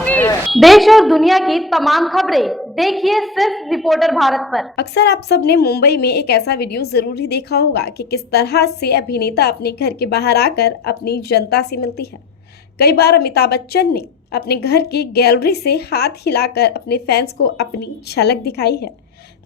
होगी। देश और दुनिया की तमाम खबरें देखिए सिर्फ रिपोर्टर भारत पर। अक्सर आप सबने मुंबई में एक ऐसा वीडियो जरूर ही देखा होगा कि किस तरह से अभिनेता अपने घर के बाहर आकर अपनी जनता से मिलती है। कई बार अमिताभ बच्चन ने अपने घर की गैलरी से हाथ हिलाकर अपने फैंस को अपनी झलक दिखाई है,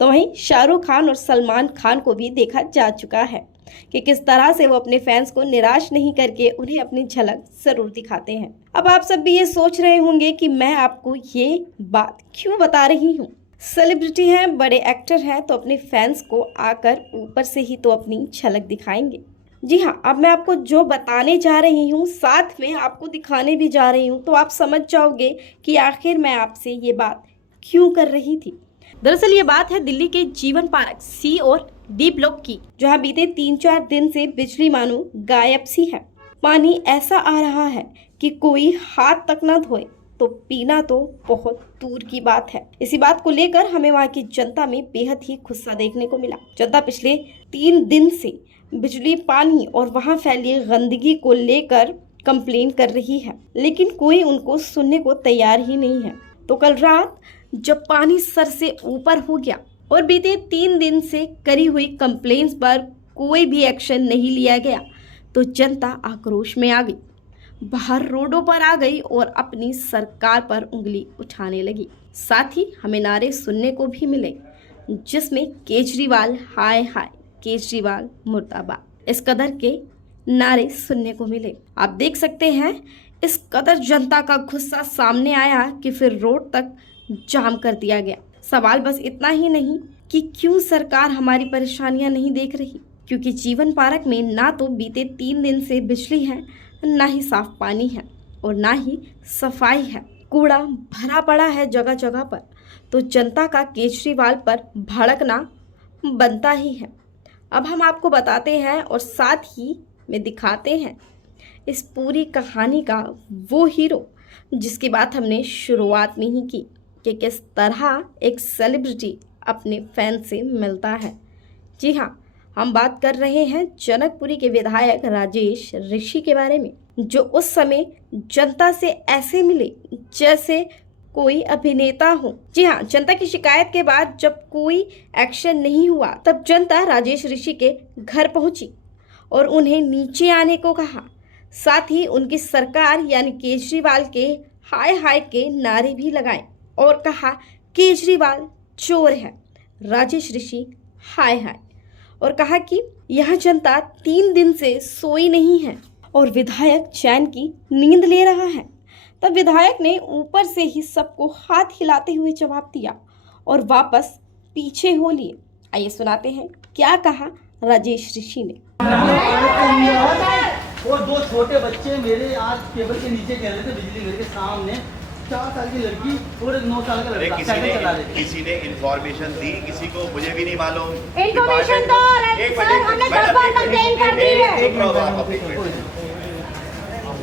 तो वहीं शाहरुख खान और सलमान खान को भी देखा जा चुका है कि किस तरह से वो अपने फैंस को निराश नहीं करके उन्हें अपनी झलक जरूर दिखाते हैं। अब आप सब भी ये सोच रहे होंगे कि मैं आपको ये बात क्यों बता रही हूँ। सेलिब्रिटी हैं, बड़े एक्टर हैं, तो अपने फैंस को आकर ऊपर से ही तो अपनी झलक दिखाएंगे। जी हाँ, अब मैं आपको जो बताने जा रही हूँ साथ में आपको दिखाने भी जा रही हूँ, तो आप समझ जाओगे कि आखिर मैं आपसे ये बात क्यों कर रही थी। दरअसल ये बात है दिल्ली के जीवन पार्क सी और डी ब्लॉक की, जहाँ बीते 3-4 दिन से बिजली मानो गायब सी है। पानी ऐसा आ रहा है कि कोई हाथ तक न धोए तो पीना तो बहुत दूर की बात है। इसी बात को लेकर हमें वहाँ की जनता में बेहद ही गुस्सा देखने को मिला। जनता पिछले 3 दिन से बिजली, पानी और वहाँ फैली गंदगी को लेकर कंप्लेन कर रही है, लेकिन कोई उनको सुनने को तैयार ही नहीं है। तो कल रात जब पानी सर से ऊपर हो गया और बीते 3 दिन से करी हुई कंप्लेंट्स पर कोई भी एक्शन नहीं लिया गया, तो जनता आक्रोश में आ गई, बाहर रोडों पर आ गई और अपनी सरकार पर उंगली उठाने लगी। साथ ही हमें नारे सुनने को भी मिले, जिसमें केजरीवाल हाय हाय, केजरीवाल मुर्दाबाद, इस कदर के नारे सुनने को मिले। आप देख सकते हैं इस कदर जनता का गुस्सा सामने आया कि फिर रोड तक जाम कर दिया गया। सवाल बस इतना ही नहीं कि क्यों सरकार हमारी परेशानियां नहीं देख रही, क्योंकि जीवन पार्क में ना तो बीते 3 दिन से बिजली है, ना ही साफ पानी है और ना ही सफाई है। कूड़ा भरा पड़ा है जगह जगह पर, तो जनता का केजरीवाल पर भड़कना बनता ही है। अब हम आपको बताते हैं और साथ ही में दिखाते हैं इस पूरी कहानी का वो हीरो जिसकी बात हमने शुरुआत में ही की कि किस तरह एक सेलिब्रिटी अपने फैन से मिलता है। जी हाँ, हम बात कर रहे हैं जनकपुरी के विधायक राजेश ऋषि के बारे में, जो उस समय जनता से ऐसे मिले जैसे कोई अभिनेता हो। जी हाँ, जनता की शिकायत के बाद जब कोई एक्शन नहीं हुआ, तब जनता राजेश ऋषि के घर पहुंची और उन्हें नीचे आने को कहा। साथ ही उनकी सरकार यानी केजरीवाल के हाय हाय के नारे भी लगाए और कहा केजरीवाल चोर है, राजेश ऋषि हाय हाय, और कहा कि यह जनता 3 दिन से सोई नहीं है और विधायक चैन की नींद ले रहा है। तब विधायक ने ऊपर से ही सबको हाथ हिलाते हुए जवाब दिया और वापस पीछे हो लिए। आइए सुनाते हैं क्या कहा राजेश ऋषि ने। और 2 छोटे बच्चे मेरे आज टेबल के नीचे खेल रहे थे बिजली घर के सामने, 4 साल की लड़की और 9 साल का लड़का किसी ने इन्फॉर्मेशन दी, किसी को मुझे भी नहीं मालूम इन्फॉर्मेशन तो हमने 10 बार कंप्लेन कर दी है।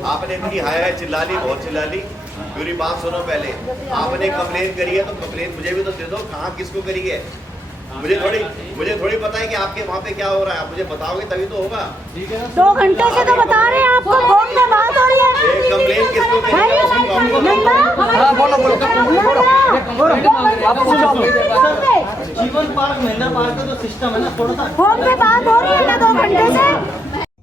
आपने इतनी हाय हाय चिल्ला ली, बहुत चिल्ला ली। मेरी बात सुनो, पहले आपने कंप्लेन करी है तो कंप्लेन मुझे भी तो दे दो, कहाँ किसको करी है। मुझे थोड़ी पता है कि आपके वहाँ पे क्या हो रहा है, आप मुझे बताओगे तभी तो होगा। 2 घंटे से तो बता रहे हैं आपको, फोन पे बात हो रही है। कंप्लेन किसको करी है? जीवन पार्क महिंद्रा पार्क का जो सिस्टम है ना, थोड़ा सा फोन पे बात हो रही है ना 2 घंटे से।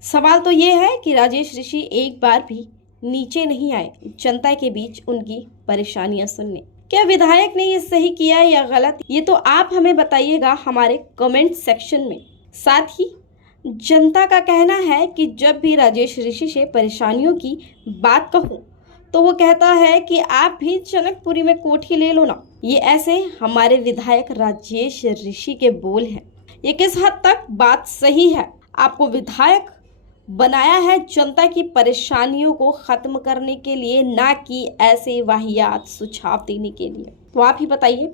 सवाल तो ये है कि राजेश ऋषि एक बार भी नीचे नहीं आए जनता के बीच उनकी परेशानियां सुनने। क्या विधायक ने ये सही किया या गलत, ये तो आप हमें बताइएगा हमारे कमेंट सेक्शन में। साथ ही जनता का कहना है कि जब भी राजेश ऋषि से परेशानियों की बात कहूँ तो वो कहता है कि आप भी जनकपुरी में कोठी ले लो ना। ये ऐसे हमारे विधायक राजेश ऋषि के बोल हैं। ये किस हद तक बात सही है? आपको विधायक बनाया है जनता की परेशानियों को खत्म करने के लिए, ना कि ऐसे वाहियात सुझाव देने के लिए। तो आप ही बताइए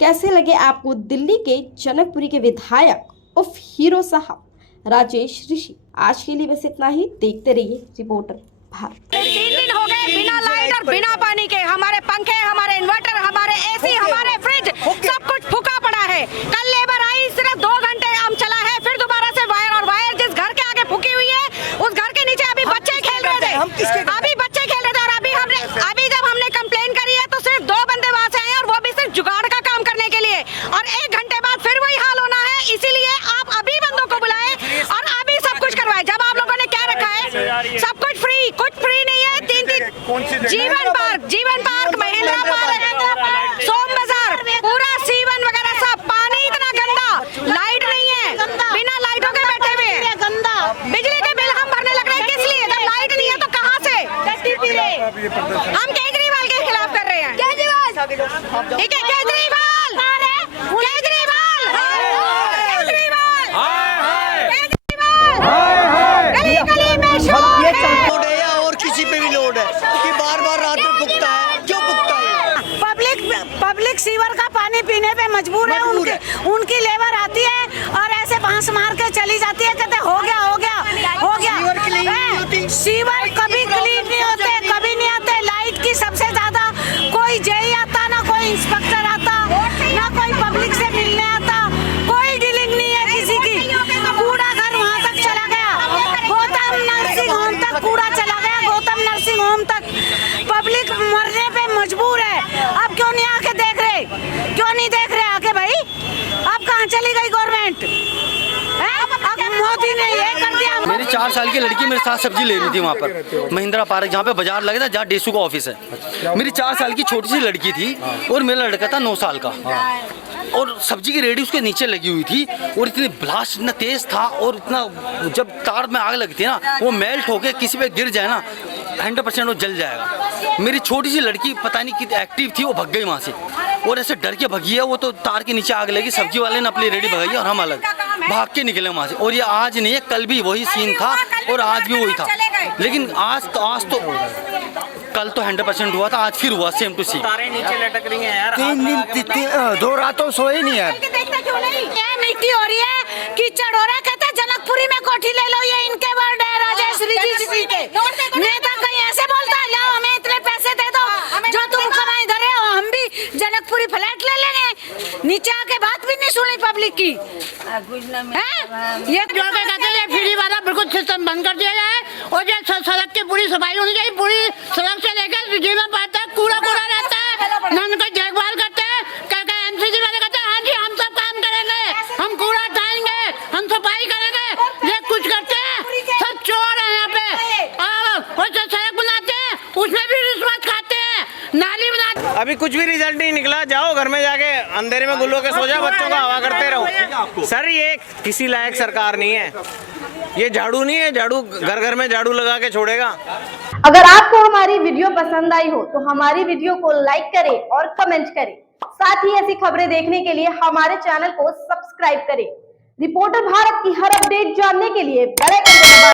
कैसे लगे आपको दिल्ली के जनकपुरी के विधायक उफ हीरो साहब राजेश ऋषि। आज के लिए बस इतना ही, देखते रहिए रिपोर्टर भारत। 3 दिन हो गए बिना लाइट और बिना पानी के, हमारे पंखे, हमारे इन्वर्टर, हमारे एसी, हमारे फ्रिज, सब कुछ फूका पड़ा है। कल लेबर आई, सिर्फ 2 घंटे काम चला है, फिर दोबारा से वायर, और वायर जिस घर के आगे फूकी हुई है उस घर के नीचे अभी बच्चे खेल रहे थे, और अभी जब हमने कंप्लेन करी सब कुछ फ्री, कुछ फ्री नहीं है। जीवन पार्क, महिंद्रा पार्क, सोम बाजार, पूरा C1 वगैरह सब। पानी इतना गंदा, लाइट नहीं है, बिना लाइटों के बैठे हुए हैं। बिजली के बिल हम भरने लग रहे हैं, किस लिए? जब लाइट नहीं है तो कहाँ से? हम केजरीवाल के खिलाफ कर रहे हैं। ठीक है, केजरीवाल गली में शोर है। लोड है या और किसी पे भी लोड है कि बार बार रात में भुगता है, क्यों भुगता है? पब्लिक सीवर का पानी पीने पे मजबूर है। उनकी लेबर आती है और ऐसे बांस मार के चली जाती है, कहते हो गया। सीवर कभी क्लीन नहीं होते, कभी नहीं आते। लाइट की सबसे ज्यादा कोई जेई आता, ना कोई इंस्पेक्टर आता, ना कोई पब्लिक से मिलने आता, कोई डीलिंग नहीं है किसी की। कूड़ा घर वहाँ तक चला गया, गौतम नर्सिंग होम तक कूड़ा चला गया, गौतम नर्सिंग होम तक। पब्लिक मरने पे मजबूर है। अब क्यों नहीं आके देख रहे? क्यों नहीं देख रहे आके भाई? अब कहाँ चली गई गवर्नमेंट? अब मोदी ने ये कर दिया। मेरी 4 साल की लड़की मेरे साथ सब्जी ले रही थी वहाँ पर महिंद्रा पार्क, जहाँ पे बाजार लगे था, जहाँ डेसू का ऑफिस है। मेरी 4 साल की छोटी सी लड़की थी और मेरा लड़का था 9 साल का। और सब्जी की रेडी उसके नीचे लगी हुई थी और इतनी ब्लास्ट इतना तेज था और इतना, जब तार में आग लगती है ना, वो मेल्ट होके किसी पे गिर जाए ना, 100% वो जल जाएगा। मेरी छोटी सी लड़की पता नहीं कितनी एक्टिव थी, वो भग गई वहाँ से और ऐसे डर के भगी है। वो तो तार के नीचे आग लगी, सब्जी वाले ने अपनी रेडी भगाई और हम अलग भाग के निकले वहाँ से। और ये आज नहीं है, कल भी वही सीन था और आज भी वही था। लेकिन आज तो कल तो 100% हुआ था, आज फिर हुआ सेम टू सेम। तारें नीचे लटक रही हैं यार। 3 दिन 2 रातों सोए नहीं यार। मिट्टी हो रही है, कीचड़ हो रहा है। कहते जनकपुरी में कोठी ले लो, ये इनके वर्ड है राजेश जी के। नेता कहीं ऐसे बोलता है, लाओ हमें इतने पैसे दे दो, जो तुम कमाई धरे हो, हम भी जनकपुरी फ्लैट ले लेंगे। नीचे आके बात भी नहीं सुनी पब्लिक की। ये जो कहते हैं फ्री वाला बिल्कुल सिस्टम बंद कर दिया जाए और जो सड़क की पूरी सफाई होनी चाहिए। पूरी सड़क से लेकर जीवन पाता है, कूड़ा रहता है, ना उनका देखभाल करते हैं। MCC वाले कहते हैं हाँ जी हम सब काम करेंगे, हम कूड़ा हटाएंगे, हम सफाई करेंगे। ये कुछ करते हैं, सब चोर है यहाँ पे। और जो सड़क बनाते हैं उसमें भी रिश्वत खाते हैं, नाली बनाते। अभी कुछ भी रिजल्ट नहीं निकला। जाओ घर में जाके अंधेरे में गुल्लो के सो जाओ, बच्चों का हवा करते रहो। सर ये किसी लायक सरकार नहीं है, ये झाड़ू नहीं है। झाड़ू घर घर में झाड़ू लगा के छोड़ेगा। अगर आपको हमारी वीडियो पसंद आई हो तो हमारी वीडियो को लाइक करें और कमेंट करें। साथ ही ऐसी खबरें देखने के लिए हमारे चैनल को सब्सक्राइब करें। रिपोर्टर भारत की हर अपडेट जानने के लिए बेल आइकन दबाएं।